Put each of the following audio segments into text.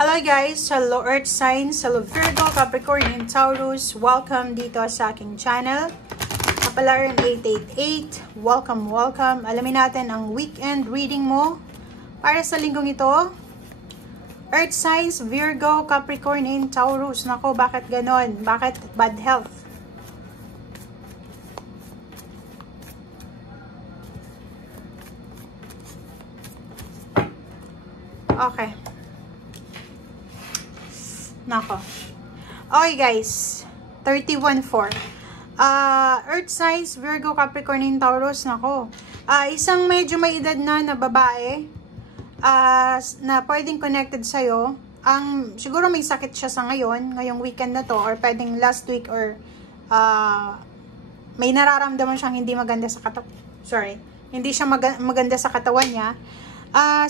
Hello guys! Hello Earth Signs, hello Virgo, Capricorn, and Taurus. Welcome dito sa aking channel. Kapalaran 888. Welcome, welcome. Alamin natin ang weekend reading mo para sa linggong ito. Earth Signs, Virgo, Capricorn, and Taurus. Nako, bakit ganon? Bakit bad health? Okay. Nako. Okay guys. 31-4. Earth Signs, Virgo, Capricorn, and Taurus. Nako. Isang medyo may edad na babae na pwedeng connected sa'yo. Siguro may sakit siya sa ngayong weekend na to, or pwedeng last week, or may nararamdaman siyang hindi maganda sa hindi siya maganda sa katawan niya.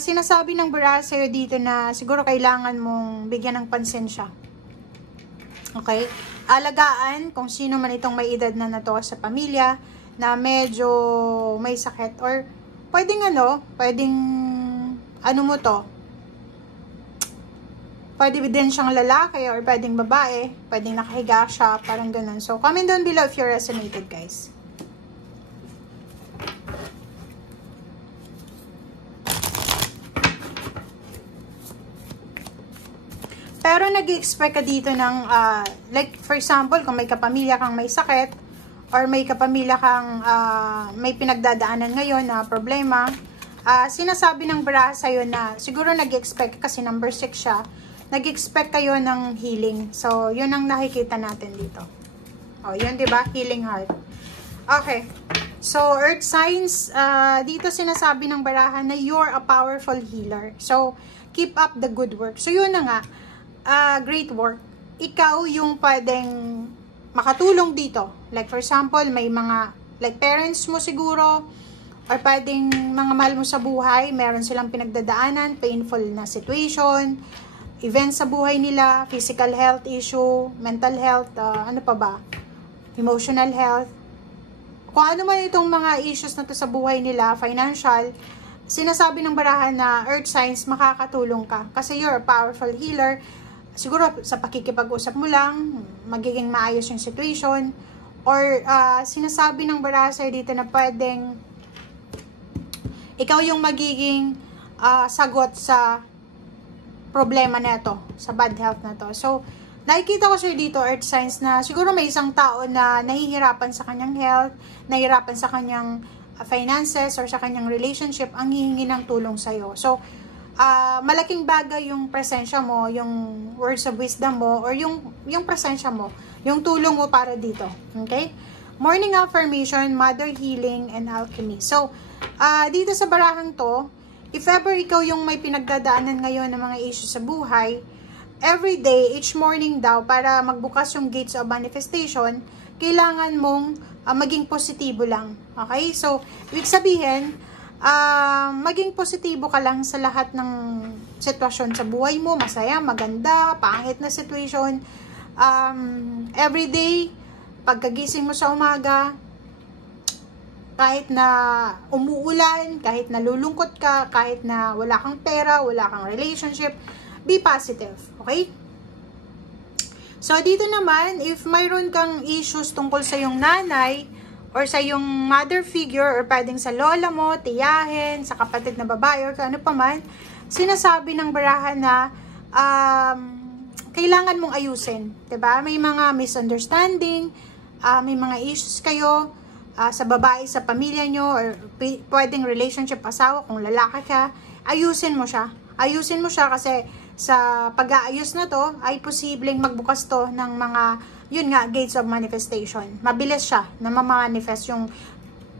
Sinasabi ng baraha sa'yo dito na siguro kailangan mong bigyan ng pansin siya. Okay? Alagaan kung sino man itong may edad na to sa pamilya na medyo may sakit, or pwedeng pwede din siyang lalaki or pwedeng babae, pwedeng nakahiga siya, parang ganun. So, comment down below if you resonated, guys. Pero nag-expect ka dito ng, like for example, kung may kapamilya kang may sakit, or may kapamilya kang may pinagdadaanan ngayon na problema, sinasabi ng baraha sa'yo na siguro nag-expect, kasi number 6 siya, nag-expect kayo ng healing. So, yun ang nakikita natin dito. O, yun, diba? Healing heart. Okay. So, Earth Signs, dito sinasabi ng baraha na you're a powerful healer. So, keep up the good work. So, yun na nga. Great work. Ikaw yung pwedeng makatulong dito. Like for example, may mga like parents mo siguro, or pwedeng mga mahal mo sa buhay, meron silang pinagdadaanan, painful na situation, events sa buhay nila, physical health issue, mental health, ano pa ba? Emotional health. Kung ano man itong mga issues na to sa buhay nila, financial, sinasabi ng baraha na Earth Signs, makakatulong ka. Kasi you're a powerful healer. Siguro sa pakikipag-usap mo lang, magiging maayos yung situation. Or sinasabi ng baraha sa'yo dito na pwedeng ikaw yung magiging sagot sa problema na ito, sa bad health na to. So, nakikita ko sa'yo dito, Earth Signs, na siguro may isang tao na nahihirapan sa kanyang health, nahihirapan sa kanyang finances, or sa kanyang relationship, ang hihingi ng tulong sa'yo. So, malaking bagay yung presensya mo, yung words of wisdom mo, or yung presensya mo, yung tulong mo para dito. Okay? Morning affirmation, mother healing, and alchemy. So, dito sa barahang to, if ever ikaw yung may pinagdadaanan ngayon ng mga issues sa buhay, every day, each morning daw, para magbukas yung gates of manifestation, kailangan mong maging positibo lang. Okay? So, ibig sabihin, maging positibo ka lang sa lahat ng sitwasyon sa buhay mo, masaya, maganda, pangit na situation. Everyday, pagkagising mo sa umaga, kahit na umuulan, kahit nalulungkot ka, kahit na wala kang pera, wala kang relationship, be positive, okay? So, dito naman, if mayroon kang issues tungkol sa iyong nanay, or sa yung mother figure, or pwedeng sa lola mo, tiyahin, sa kapatid na babae, or ano pa man, sinasabi ng baraha na kailangan mong ayusin. Diba? May mga misunderstanding, may mga issues kayo sa babae, sa pamilya nyo, or pwedeng relationship, asawa, kung lalaki ka, ayusin mo siya. Ayusin mo siya kasi sa pag-aayos na to, ay posibleng magbukas to ng mga yun nga, gates of manifestation. Mabilis siya na mamanifest yung,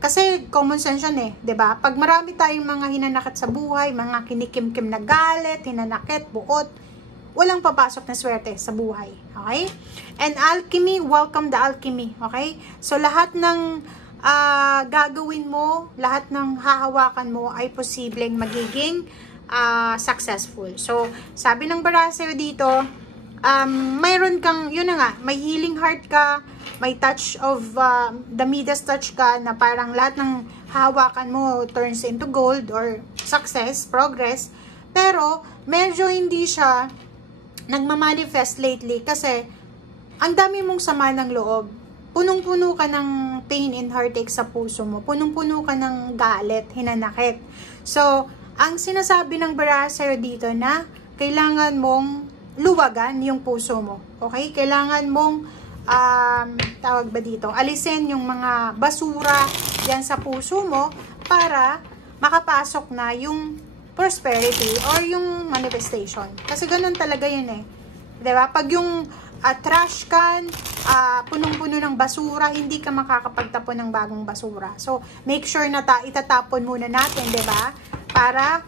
kasi common sense yun eh, 'di ba? Pag marami tayong mga hinanakit sa buhay, mga kinikim-kim na galit, hinanakit, buot, walang papasok na swerte sa buhay. Okay? And alchemy, welcome the alchemy. Okay? So, lahat ng gagawin mo, lahat ng hahawakan mo ay posibleng magiging successful. So, sabi ng baraha sa'yo dito, mayroon kang, yun na nga, may healing heart ka, may touch of, the Midas touch ka, na parang lahat ng hawakan mo turns into gold, or success, progress, pero medyo hindi siya nagmamanifest lately kasi ang dami mong sama ng loob. Punong-puno ka ng pain and heartache sa puso mo. Punong-puno ka ng galit, hinanakit. So, ang sinasabi ng baraha sa'yo dito na kailangan mong luwagan yung puso mo. Okay? Kailangan mong, tawag ba dito, alisin yung mga basura yan sa puso mo para makapasok na yung prosperity or yung manifestation. Kasi ganun talaga yun eh. Diba? Pag yung trash can, punong-puno ng basura, hindi ka makakapagtapon ng bagong basura. So, make sure na itatapon muna natin, diba? Para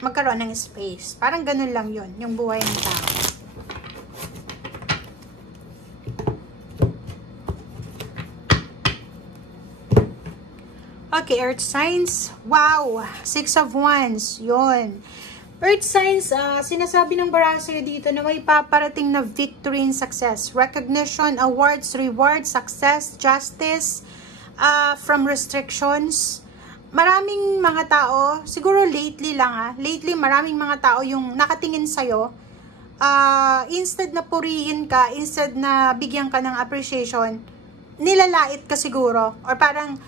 magkaroon ng space. Parang ganun lang yun, yung buhay ng tao. Okay, Earth signs. Wow! 6 of Wands. Yun. Earth signs, sinasabi ng baraha sa'yo dito na may paparating na victory and success. Recognition, awards, rewards, success, justice, from restrictions. Maraming mga tao, siguro lately lang lately maraming mga tao yung nakatingin sa'yo. Instead na purihin ka, instead na bigyan ka ng appreciation, nilalait ka siguro. Or parang,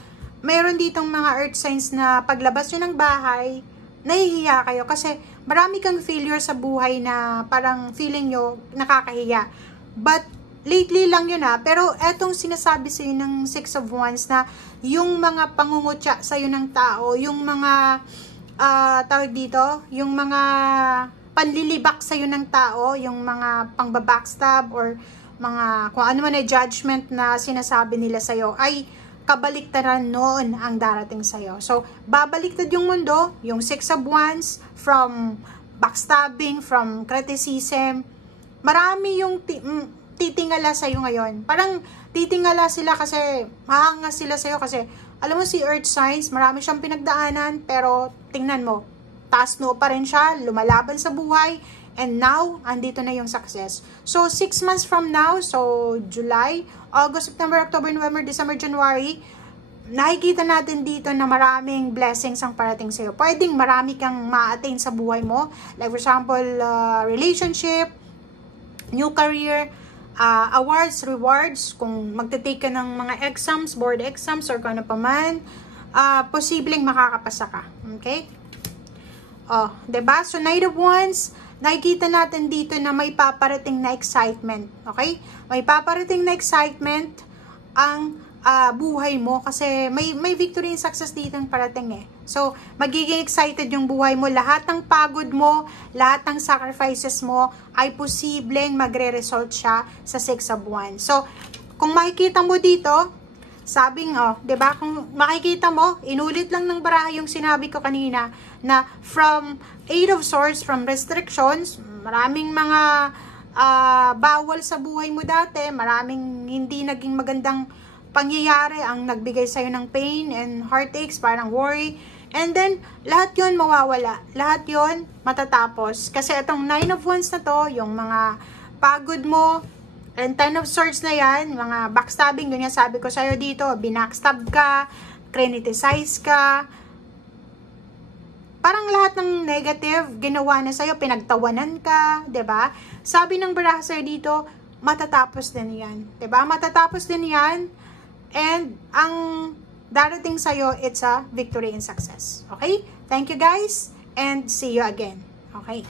mayroon ditong mga earth signs na paglabas nyo ng bahay, nahihiya kayo kasi marami kang failure sa buhay na parang feeling nyo nakakahiya. But lately lang yun pero etong sinasabi sa'yo ng 6 of Wands na yung mga pangungutya sa'yo ng tao, yung mga tawag dito, yung mga panlilibak sa'yo ng tao, yung mga pangbabackstab or mga kung ano man na judgment na sinasabi nila sa'yo ay kabaliktaran noon ang darating sa'yo. So, babaliktad yung mundo, yung 6 of Wands, from backstabbing, from criticism. Marami yung titingala sa'yo ngayon. Parang titingala sila kasi, mahanga sila sa'yo kasi, alam mo si Earth signs, marami siyang pinagdaanan, pero tingnan mo, taas noo pa rin siya, lumalaban sa buhay, and now, andito na yung success. So, 6 months from now, so July, August, September, October, November, December, January, nakikita natin dito na maraming blessings ang parating sa'yo. Pwedeng marami kang ma-attain sa buhay mo. Like for example, relationship, new career, awards, rewards, kung magte-take ka ng mga exams, board exams, or kung ano pa man, posibleng makakapasa ka. Okay? Oh, diba? So, Knight of Wands, nakikita natin dito na may paparating na excitement. Okay? May paparating na excitement ang buhay mo kasi may victory and success dito ang parating eh. So, magiging excited yung buhay mo. Lahat ng pagod mo, lahat ng sacrifices mo ay posibleng magre-result siya sa 6 of Wands. So, kung makikita mo dito, sabing, diba? Kung makikita mo, inulit lang ng baraha yung sinabi ko kanina na from 8 of Swords, from restrictions, maraming mga bawal sa buhay mo dati, maraming hindi naging magandang pangyayari ang nagbigay sa'yo ng pain and heartaches, parang worry, and then lahat yon mawawala, lahat yon matatapos, kasi itong 9 of Wands na to, yung mga pagod mo, and 10 of Swords na yan, mga backstabbing, yun yung sabi ko sa'yo dito, binackstab ka, criticize ka, parang lahat ng negative ginawa na sa'yo, pinagtawanan ka, 'di ba? Sabi ng baraha sa'yo dito, matatapos din 'yan, 'di ba? Matatapos din 'yan. And ang darating sa'yo, it's a victory and success. Okay? Thank you guys and see you again. Okay?